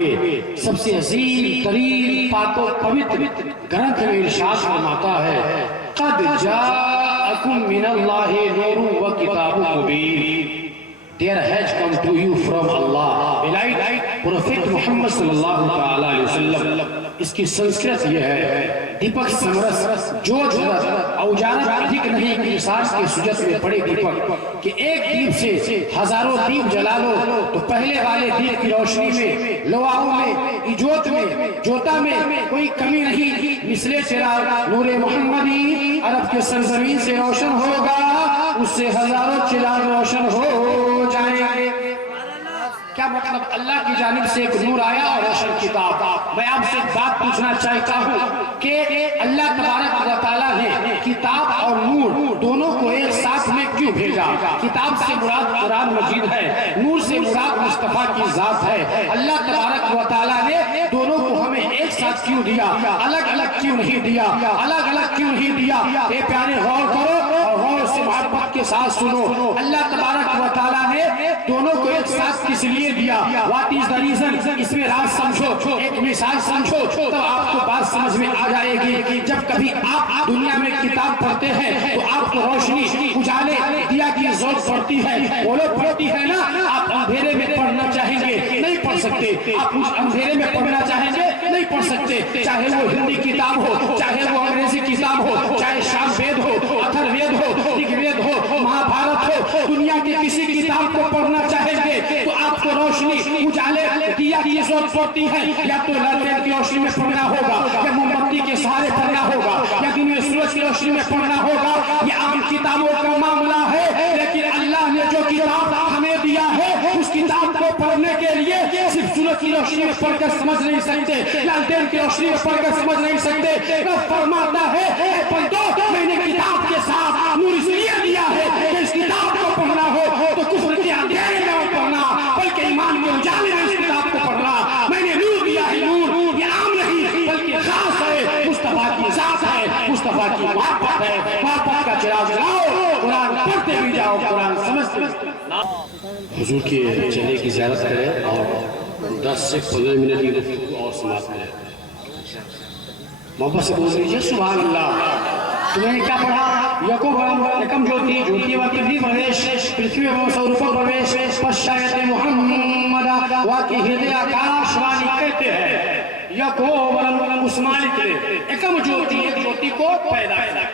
सबसे अजीम तरीन पाको पवित्र ग्रंथ में इरशाद फरमाता है, क़द जाअकुम मिनल्लाहि नूरुन व किताबुम मुबीन। There has come to you from Allah a light, Prophet Muhammad sallallahu alaihi wasallam। इसकी संस्कृत यह है, दीपक समरस जो औजारत अधिक नहीं कि सास के सुजत में पड़े दीपक कि एक दीप से हजारों दीप जला लो तो पहले वाले दीप की रोशनी में, लोहाओं में, इजोत में, जोता में कोई कमी नहीं। मिसले चिराग नूरे मोहम्मदी अरब के सरजमीन से रोशन होगा, उससे हजारों चिराग रोशन हो जाएंगे। क्या मतलब? अल्लाह की जानिब से एक नूर आया और रोशन किताब। मैं आपसे एक बात पूछना चाहता हूँ कि अल्लाह तबारक व तआला ने किताब और नूर दोनों को एक साथ में क्यों भेजा? किताब से मुराद कुरान मजीद है, नूर से मुराद मुस्तफा की जात है। अल्लाह तबारक व तआला ने दोनों को हमें एक साथ क्यों दिया? अलग अलग क्यों नहीं दिया? अलग अलग क्यों नहीं दिया? ये प्यारे गौर करो और गौर से मोहब्बत के साथ सुनो। अल्लाह तबारक व तआला ने दोनों को एक साथ किस लिए दिया? What is the reason? इसमें राज समझो, एक मिसाल समझो तो आपको बात समझ में आ जाएगी। जब कभी आप दुनिया में किताब पढ़ते हैं तो आपको रोशनी, उजाले, दिया की जरूरत पड़ती है, बोलो पड़ती है ना। आप अंधेरे में पढ़ना चाहेंगे, नहीं पढ़ सकते। आप उस अंधेरे में पढ़ना चाहेंगे, नहीं पढ़ सकते। चाहे वो हिंदी किताब हो, चाहे वो अंग्रेजी किताब हो, चाहे शाम वेद हो, अथर्ववेद हो, ऋग्वेद हो, महाभारत हो, दुनिया की किसी किताब को पढ़ना चाहेंगे तो आपको रोशनी, उजाले, दिया की जरूरत पड़ती है। या तो लालटेन की रोशनी में पढ़ना होगा, या मोमबत्ती के सहारे पढ़ना होगा, या दिन में सूरज की रोशनी में पढ़ना होगा। ये आम किताबों का मामला है, लेकिन अल्लाह ने जो किताब हमें दिया है उस किताब को पढ़ने के लिए सिर्फ सूरज की रोशनी में पढ़कर समझ नहीं सकते, लालटेन की रोशनी में पढ़कर समझ नहीं सकते। वो फरमाता है, बंदो मैंने किताब के साथ नूर इसलिए दिया है कि इस किताब को पढ़ना हो तो कुफ्र के अंधेरे में पढ़ना, बल्कि ईमान के उजाले में इस किताब को पढ़ना। मैंने नूर दिया है। नूर ये आम नहीं बल्कि खास है, मुस्तफा की जात है, मुस्तफा की मोहब्बत है। मोहब्बत का चिराग जलाओ, कुरान पढ़ते भी जाओ, कुरान समझते। हुजूर के चेहरे की ज़ियारत करें और 10 से 15 मिनट की गुफ्तगू और समाप्त करें। मोहब्बत से बोल दीजिए सुभान अल्लाह। तुमने क्या पढ़ा? यको बरम एकम ज्योति, ज्योति व पृथ्वी प्रवेश, पृथ्वी व स्वरूप प्रवेश, पश्चात मोहम्मद वाकी हृदय आकाशवाणी कहते हैं। यको बरम उस्मान के एकम ज्योति, एक ज्योति को पैदा किया।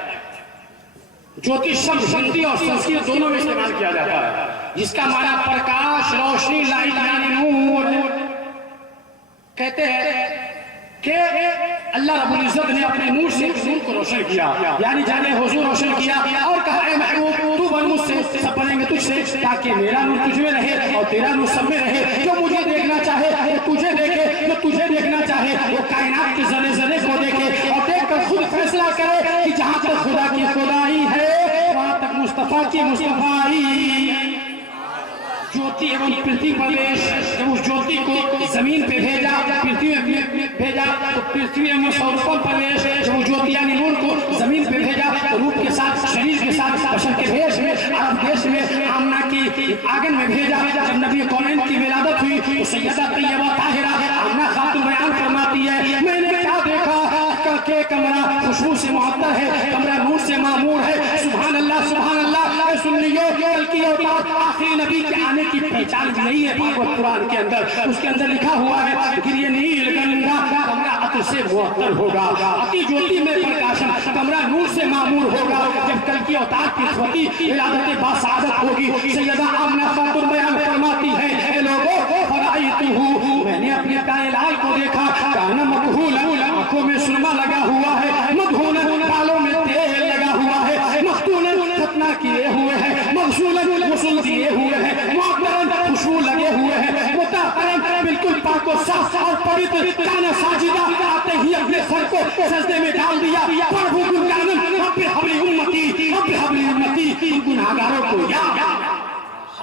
ज्योति शब्द हिंदी और संस्कृत दोनों में इस्तेमाल किया जाता है, जिसका माना प्रकाश, रोशनी, लाइट यानी नूर। कहते हैं कि अल्लाह रब्बुल इज्जत ने अपने नूर से नूर को रोशन किया, यानी जाने हुजूर रोशन किया और कहा, ऐ महबूब तू बन मुझसे, सब बनेंगे तुझसे, ताकि मेरा नूर तुझ में रहे और तेरा नूर सब में रहे। जो मुझे देखना चाहे वो तुझे देखे, जो तुझे देखना चाहे वो कायनात के जरे जरे को देखे और देखकर खुद फैसला करे कि जहाँ तक खुदा की खुदाई है वहाँ तक मुस्तफा की मुस्तफाई। ज्योति एवं पृथ्वी प्रवेश, जब उस ज्योति को जमीन पे भेजा, पृथ्वी में भेजा तो पृथ्वी एवं स्वरूप प्रवेश, जब उस ज्योति यानी नूर को जमीन पे भेजा तो रूप के साथ, शरीर के साथ, बशर के भेष में, अरब देश में आमना की आंगन में भेजा। जब नबी कौनैन की विलादत हुई तो सैयदा तैयबा ताहिरा आमना खातून बयान फरमाती है, मैंने क्या देखा के कमरा खुशबू से मुअत्तर है, कमरा नूर से मामूर है। सुभान अल्लाह, सुभान अल्लाह। सुन लियो, कल की औलाद आखिरी नबी के आने की पहचान नहीं है भागवत कुरान के अंदर। उसके अंदर लिखा हुआ है कि ये नीलगंगा कमरा अति से मुअत्तर होगा, अति ज्योति में प्रकाशन, कमरा नूर से मामूर होगा। जब कल की औलाद की इस्मती विलादत बासादत होगी, सैयदा आमना खातून बयान फरमाती है, ए लोगों फराइतुहु, मैंने अपने प्यारे लाल को देखा, काना मकहूल, आंखों में सुरमा लगा हुआ है, मधुन बालों में तेल लगा हुआ है, मखतून खतना किए हुए हैं, मगसूलन गुस्ल किए हुए हैं, मुअत्तरन खुशबू लगे हुए हैं, मुतहरन बिल्कुल पाक और साफ और पवित्र, काना साजिदा, आते ही अपने सर को सजदे में डाल दिया। प्रभु गुणगान, रब्बि हबली उम्मती, रब्बि हबली उम्मती, गुनाहगारों को याद।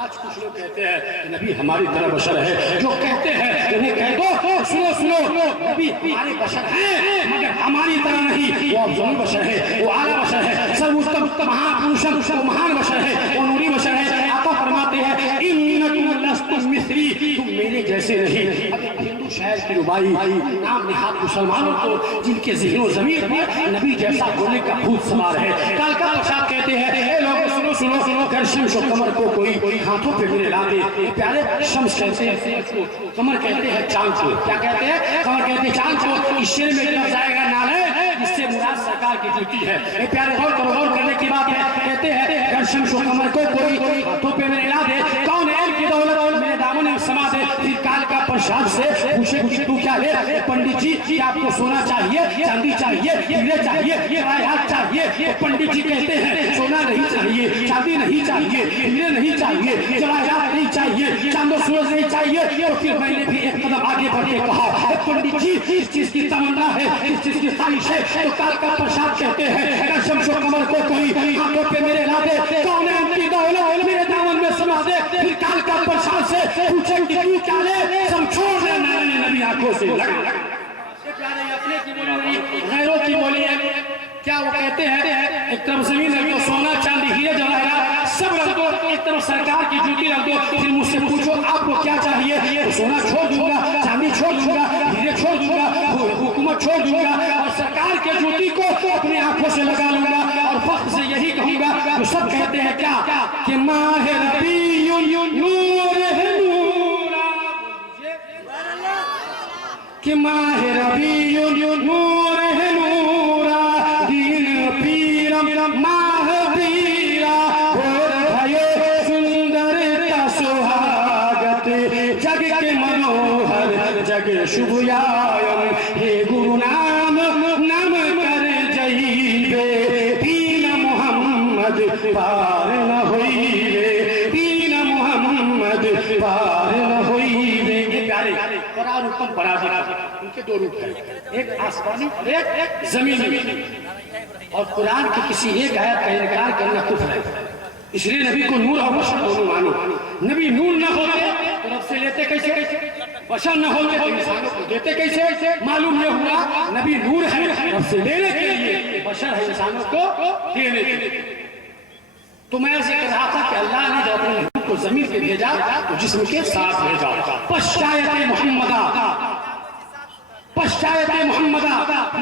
आज कुछ लोग कहते हैं नबी हमारी तरह बशर है, जो कहते हैं उन्हें कह दो सुनो सुनो, नबी हमारे बशर हैं मगर हमारी तरह नहीं, वो अफजल बशर है, वो आला बशर है, सर्वोत्तम महापुरुष, वो महान बशर है, वो नूरी बशर है। आका फरमाते हैं इन्नकुम लस्तुम मिस्ली, तुम मेरे जैसे नहीं। अब हिंदू शायर की रुबाई नाम निहात मुसलमानों को जिनके ज़हन ज़मीर पर नबी जैसा बोलने का भूत सवार है। काल का प्रसाद कहते हैं ए लोग सुनो सुनो सुनो, कर शम्स कमर को कोई हाथों पे मेरे ला दे। प्यारे शम्स कहते हैं, कमर कहते हैं चांद को। क्या कहते हैं? कमर कहते हैं चांद को। इस शेर में लग जाएगा नाले जिससे मुराद सरकार की ड्यूटी है। ये प्यारे गौर करो, गौर करने की बात है। कहते हैं कर शम्स कमर को कोई हाथों पे मेरे ला दे। कौन है इनकी दौलत मेरे दामन में समा दे। फिर काल का प्रसाद से पूछे कि तू क्या ले? पंडित जी क्या आपको सोना चाहिए, चांदी चाहिए, हीरे चाहिए, रायात चाहिए? पंडित जी कहते हैं सोना नहीं चाहिए, चांदी नहीं चाहिए, हीरे नहीं चाहिए, जवाहरात नहीं चाहिए, चांदो सूरज नहीं चाहिए। और फिर मैंने भी एक कदम आगे बढ़ के कहा पंडित जी इस चीज की तमन्ना है, इस चीज की ख्वाहिश है। तो काल का प्रसाद कहते हैं शमशो कमर को कोई हाथों पे मेरे ला दे। कौन है उनकी दौलत मेरे दामन में समा दे। फिर काल का प्रसाद से पूछे कि तू क्या ले? सब छोड़ दे। मैंने नबी आंखों से लगा अपने की बोली गैरों की बोली है। क्या वो कहते हैं एक तरफ जमीन रख दो, सोना चांदी हीरे जवाहरात सब रख दो, एक तरफ सरकार की ड्यूटी रख दो। फिर मुझसे पूछो आपको क्या चाहिए? तो सोना छोड़ दूंगा, चांदी छोड़ दूंगा, हीरे छोड़ दूंगा, हुकूमत छोड़ दूंगा और सरकार के ड्यूटी को अपनी आंखों से लगा लूंगा और फख्र से यही कहूंगा। तो सब कहते हैं क्या कि माह रबीउन नूर है नूरा, कि माह रबीउन नूर है नूरा, दीन पीरम माह पीरा, भयो सुंदरता सुहागत, जग के मनोहर जग शुभयायम, हे गुरु नाम नम कर जईबे, दीन मोहम्मद पार न होइबे, दीन मोहम्मद पार न होइबे। ये प्यारे कुरान हुक्म बराबर उनके दो रूप हैं, एक आसमानी और एक जमीनी। और कुरान की किसी एक आयत का इनकार करना कुफ्र है। इसलिए नबी को नूर और बशर दोनों मानो। नबी नूर न होते तो रब से लेते कैसे? बशर न होते तो इंसानों को देते कैसे? मालूम यह हुआ नबी नूर है रब से लेने के लिए, बशर है इंसानों को देने के लिए। तो मैं ऐसे कह रहा था कि अल्लाह ने जब अपने नबी को जमीन पे भेजा तो जिस्म के साथ भेजा। पश्चायत मोहम्मदा, पश्चायत मोहम्मदा,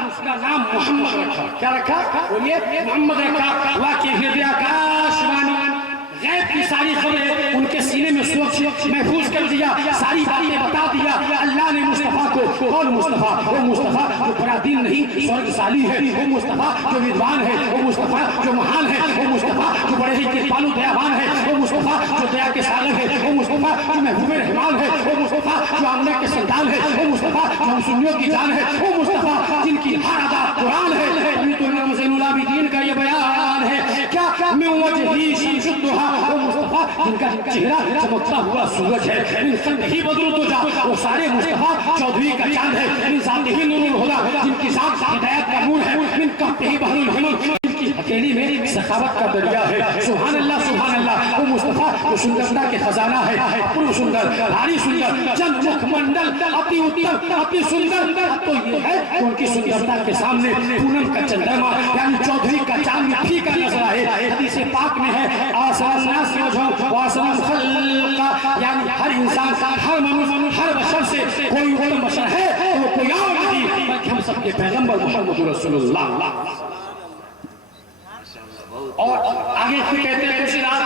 उसका नाम मोहम्मद रखा। क्या रखा? बोलिए मोहम्मद रखा। वाकई हृदयाकाशवाणी गैब की सारी खबरें उनके सीने में सुरक्षित महफूज कर दिया, सारी बातें बता दिया। अल्लाह ने मुस्तफा को, कौन मुस्तफा? वो मुस्तफा जो बड़ा दिन नहीं स्वर्गशाली है, वो मुस्तफा जो विद्वान है, वो मुस्तफा जो महान है, वो मुस्तफा जो बड़े ही कृपालु दयावान है, वो मुस्तफा जो दया के सागर है, वो मुस्तफा जो महबूब रहमान है, वो मुस्तफा जो आमना के संतान है, वो मुस्तफा जो हम सुन्नियों की जान है, वो मुस्तफा जिनकी हर अदा कुरान है। अभी तो इमाम ज़ैनुल आबिदीन का ये बयान है क्या मैं वजही शमसुद्दुहा, वो मुस्तफा जिनका चेहरा चमकता हुआ सूरज है। इंसान ही बदलू तो जा, वो सारे मुस्तफा चौधरी का चांद है। इंसान ही नूरुल हुदा, जिनकी साथ हिदायत का नूर है। इन कहते ही बहरुल हिमम, जिनकी हथेली में सखावत का दरिया है। सुभान अल्लाह सुभान अल्लाह। वो मुस्तफा जो सुंदरता के खजाना है, पूर्व सुंदर, भारी सुंदर, चंद मुख मंडल, अति उत्तम, अति सुंदर। तो ये है कि उनकी सुंदरता के सामने पूनम का चंद्रमा यानी चौधरी का चांद फीका नजर आए। हदीस पाक में है आसान नास वासन खल्का, यानी हर इंसान, हर मनुष्य, हर बशर से कोई और बशर है तो कोई और नहीं बल्कि हम सबके पैगंबर मोहम्मद रसूलुल्लाह। और आगे फिर कहते हैं कुछ रात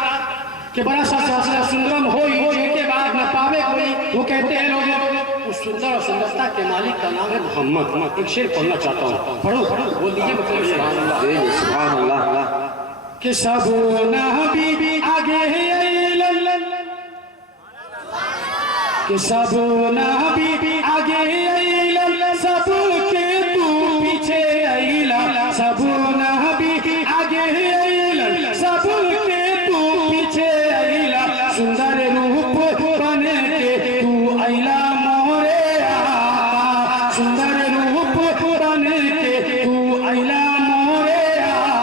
के बड़ा सा सुंदरम हो के बाद न पावे कोई। वो कहते हैं लोग उस सुंदर और सुंदरता के मालिक का नाम है मोहम्मद। एक शेर पढ़ना चाहता हूँ, पढ़ो पढ़ो बोल दीजिए मतलब सुभान अल्लाह। कि सब नबी आगे कि सब नबी आगे सब के तू पीछे अइला, सब नबी आगे सब के तू पीछे अइला, सुंदर रूप बन के तू अइला मोरे आका, सुंदर रूप बन के तू अइला मोरे आका।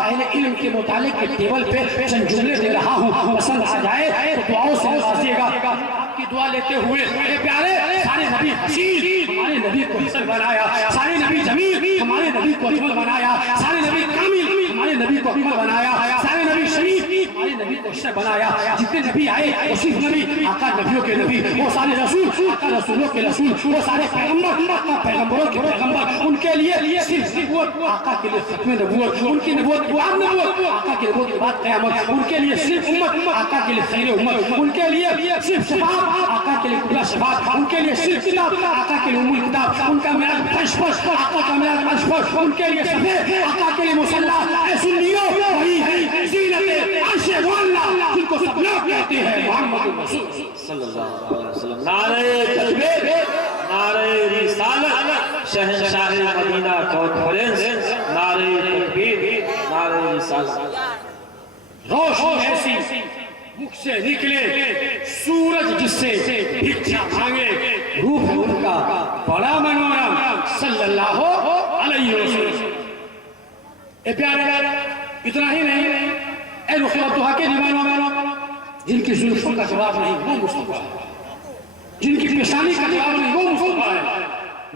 अहले इल्म के मुतालिक के टेबल पे चंद जुमले दे रहा हूँ, पसंद आ जाए तो दुआओं से नवाजिएगा। आपकी दुआ लेते हुए प्यारे सारे नबी हसीन हमारे नबी को हसन बनाया, सारे नबी जमील हमारे नबी को अजमल बनाया, सारे नबी कामिल हमारे नबी को अकमल बनाया, सारे नबी शरीफ हमारे नबी को उसने बनाया। जितने नबी आए वो सिर्फ नबी, आका नबियों के नबी, वो सारे रसूल आका रसूलों के रसूल, वो सारे पैगंबर आका पैगंबरों के पैगंबर, उनके लिए सिर्फ नबूवत, आका के लिए खत्म नबूवत, उनकी नबूवत के बाद नबूवत, आका की नबूवत के बाद क़यामत, उनके लिए सिर्फ उम्मत, आका के लिए खैर उम्मत, उनके लिए सिर्फ शफाअत, आका के लिए कुल्ला शफाअत, उनके लिए सिर्फ किताब, आका के लिए उम्मुल किताब, उनका मेराज फर्श पर, आका का मेराज फर्श पर, उनके लिए सफेद, आका के लिए मुसल्ला, ऐ सुन्नियों वही है ज़ीनते अर्श मुअल्ला, जिनको सब लोग कहते हैं मोहम्मद रसूल सल्लल्लाहु अलैहि वसल्लम। नारे तकबीर, नारे रिसालत, शहंशाह मदीना कॉन्फ्रेंस, नारे तकबीर, नारे रिसालत। रोशनी ऐसी मुख से निकले सूरज जिससे भिक्षा मांगे, रूप है उनका बड़ा मनोरम सल्लल्लाहु अलैहि वसल्लम। ए प्यारे, इतना ही नहीं, ए रुखलतुहा के दीवानों में जिनकी जुल्फों का जवाब नहीं वो मुस्तफा है, जिनकी पेशानी का जवाब नहीं वो मुस्तफा है,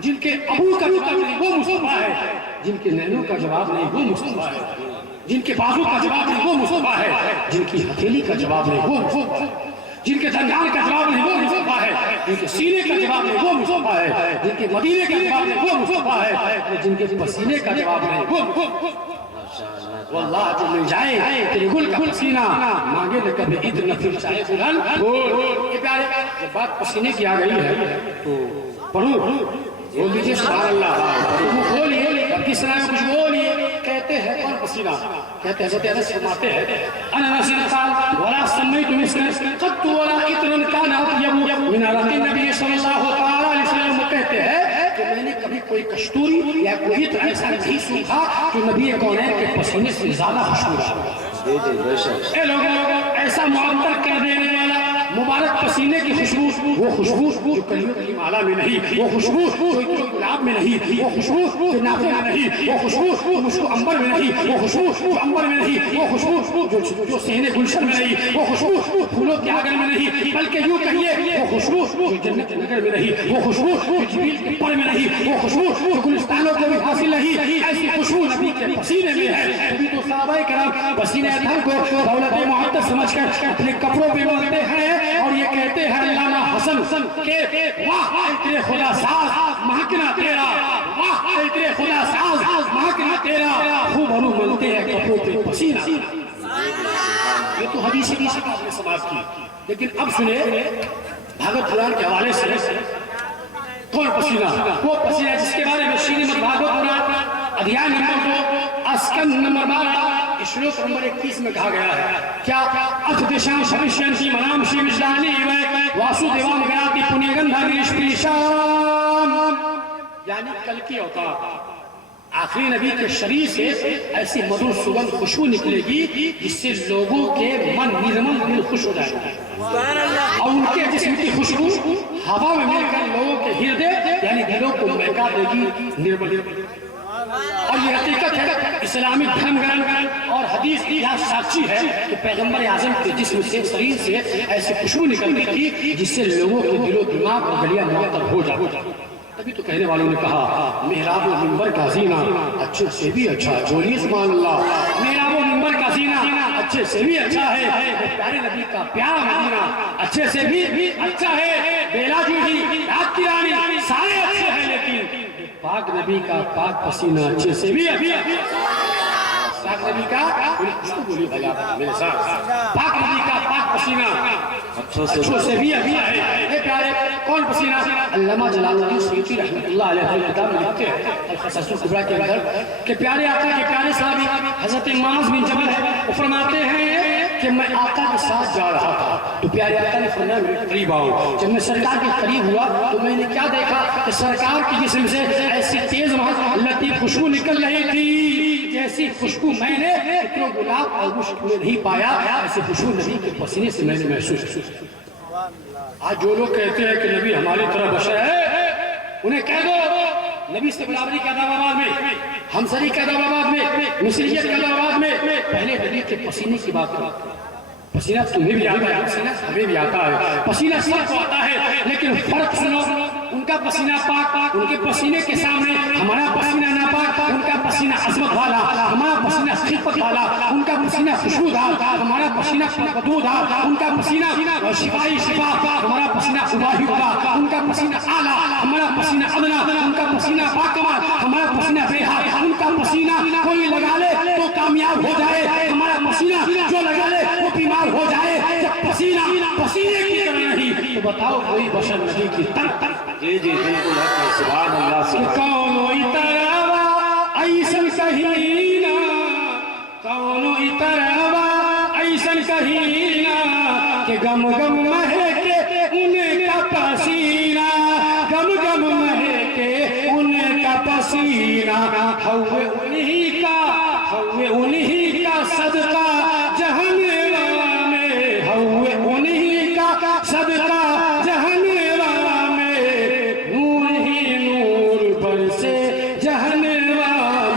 जिनके अबू का जवाब नहीं वो मुस्तफा है, जिनके नैनों का जवाब नहीं वो मुस्तफा है, जिनके बाजू का जवाब नहीं वो मुस्तफा है, जिनकी हथेली का जवाब नहीं वो मुस्तफा है, जिनके दंगाल का जवाब नहीं वो मुस्तफा है, जिनके सीने का जवाब नहीं वो मुस्तफा है, जिनके मदीने का जवाब नहीं वो मुस्तफा है, जिनके पसीने का जवाब नहीं वो वल्लाह जो मिल जाए तेरे गुल का पसीना मांगे न कभी ईद न फिर चाहे दुल्हन बोल। ये प्यारे, जब बात पसीने की आ गई है तो पढ़ो, बोल दीजिए सुभान अल्लाह, बोलिए, किस तरह कुछ बोलिए। कहते हैं कौन पसीना, कहते हैं जैसे अनस फरमाते हैं अनस क़ाल वला सम्मैतु मिस्कन क़त्त वला इत्रन कान अत्यब मिन रक़ी नबी सल्लल्लाहु अलैहि वसल्लम। कहते हैं कि मैंने कभी कोई कस्तूरी या कोई तो ऐसा नहीं सूखा जो नबी कौनैन के पसीने से ज्यादा खुशबू है। ए लोगों, ऐसा मुअत्तर कर देने वाला मुबारक पसीने की खुशबू, वो खुशबू जो कलियों की माला में नहीं, वो खुशबू जो गुलाब में नहीं, वो खुशबू जो नाफे में नहीं, वो खुशबू जो मुझको अंबर में नहीं, वो खुशबू जो अंबर में नहीं, वो खुशबू जो सहने गुलशन में नहीं, वो खुशबू फूलों के आंगन में नहीं, बल्कि यूं कहिए वो खुशबू जो जन्नत नगर में नहीं, वो खुशबू जो जिब्रील के पर में नहीं, वो खुशबू जो गुलिस्तानों को भी हासिल नहीं, ऐसी खुशबू नबी के पसीने में है। तभी तो सहाबाए किराम पसीने अतहर को दौलत मुअत्तर समझकर अपने कपड़ों पे बांधते हैं और ये कहते हैं अल्लामा हसन के वाह तेरे खुदा साज महकना तेरा, वाह तेरे खुदा साज महकना तेरा, खूब अनु मिलते हैं कपड़ों पे पसीना। ये तो हदीस की आपने समाज की, लेकिन अब सुने भागवत पुराण के हवाले से कौन पसीना, वो पसीना जिसके बारे में श्रीमद् भागवत पुराण अध्याय नंबर 2 स्कंद नंबर 12 श्लोक नंबर 21 में कहा गया है क्या, अथ दिशां शमिष्यन्ति मनां श्री विजलानि वै वासुदेवां गयाति पुण्यगंधाग्निष्पीशाम्। यानी कल की औकात आखिरी नबी के शरीर से ऐसी मधुर सुगंध खुशबू निकलेगी जिससे लोगों के मन निर्मल दिल खुश हो जाएगा और उनके जिस्म की खुशबू हवा में मिलकर लोगों के हृदय यानी दिलों को महका देगी निर्मल। और ये हकीकत है, इस्लामिक धर्म ग्रंथ और हदीस की यह साक्षी है कि पैगंबर आजम के जिस्म से शरीर से ऐसी खुशबू निकलती थी जिससे लोगों के दिलो दिमाग और गलियां मुअत्तर हो जाती। तभी तो कहने वालों ने कहा मेहराब व मिंबर का जीना अच्छे से भी अच्छा है, बोलिए सुभान अल्लाह। मेहराब व मिंबर का जीना अच्छे से भी अच्छा है, प्यारे नबी का प्यारा मदीना अच्छे से भी अच्छा है, बेला जूही रात की रानी सारे अच्छे हैं, लेकिन पाक नबी का पाक पसीना अच्छे से भी पाक नबी का बोली भला मेरे साथ, पाक नबी का पाक पसीना अच्छों से भी है। प्यारे कौन पसीना, अल्लामा जलालुद्दीन सुयूती रहमतुल्लाह अलैह किताब में लिखते हैं अल-क़ससुल कुबरा के अंदर कि प्यारे आका के प्यारे साहब हज़रत मुआज़ बिन जबल है, वो फरमाते हैं कि मैं आका के साथ जा रहा था तो प्यारे आका ने फरमाया मेरे करीब आओ। जब मैं सरकार के करीब हुआ तो मैंने क्या देखा कि सरकार की जिस्म से ऐसी तेज लतीफ खुशबू निकल रही थी जैसी खुशबू मैंने इतने गुलाब और मुश्क में नहीं पाया, ऐसी खुशबू नबी के पसीने से मैंने महसूस की। आज जो लोग कहते हैं कि नबी हमारी तरह बशर है, उन्हें कह दो नबी से बराबरी का दावा में, हमसरी का दावा में, मिसरियत का दावा में, पहले नबी के पसीने की बात करो। पसीना तुम्हें भी आता है, पसीना हमें भी आता है, पसीना सबको आता है, लेकिन फर्क सुनो, उनका पसीना पाक, उनके पसीने के सामने हमारा पसीना नापाक, उनका पसीना अजमत वाला, हमारा पसीना खिदमत वाला, उनका पसीना खुशबूदार, हमारा पसीना बदबूदार, उनका पसीना शिफाई शिफा, हमारा पसीना उबाही वाला, उनका पसीना आला, हमारा पसीना अदना, उनका पसीना बाकमाल, हमारा पसीना बेहाल, उनका पसीना कोई लगा ले तो कामयाब हो जाए, हमारा पसीना जो लगा ले वो बीमार हो जाए। जब पसीना पसीने की तरह नहीं तो बताओ कोई बशर नबी की तरह। जी जी बिल्कुल है, सुभान अल्लाह सुभान कौनो इतरावा ऐसन कहीना, कौनो इतरावा ऐसन कहीना कि गम गम महके उनका पसीना, गम गम महके उनका पसीना, हवे उन्हीं का, हवे उन्हीं का सदका जहन्नुम में, हवे उन्हीं का सदका जहन्नुम में, नूर ही नूर बरसे जहन्नुम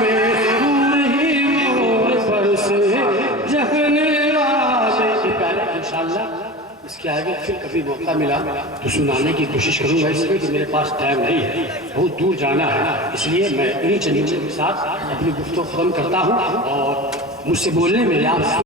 में, नूर ही नूर बरसे जहन्नुम में। इंशाअल्लाह इसके आगे फिर कभी मौका मिला तो सुनाने की कोशिश करूंगा, इसलिए कि मेरे पास टाइम नहीं है, बहुत दूर जाना है, इसलिए मैं इन्हीं चंद के साथ अपनी गुफ्तगू खत्म करता हूँ। और मुझसे बोलने में आप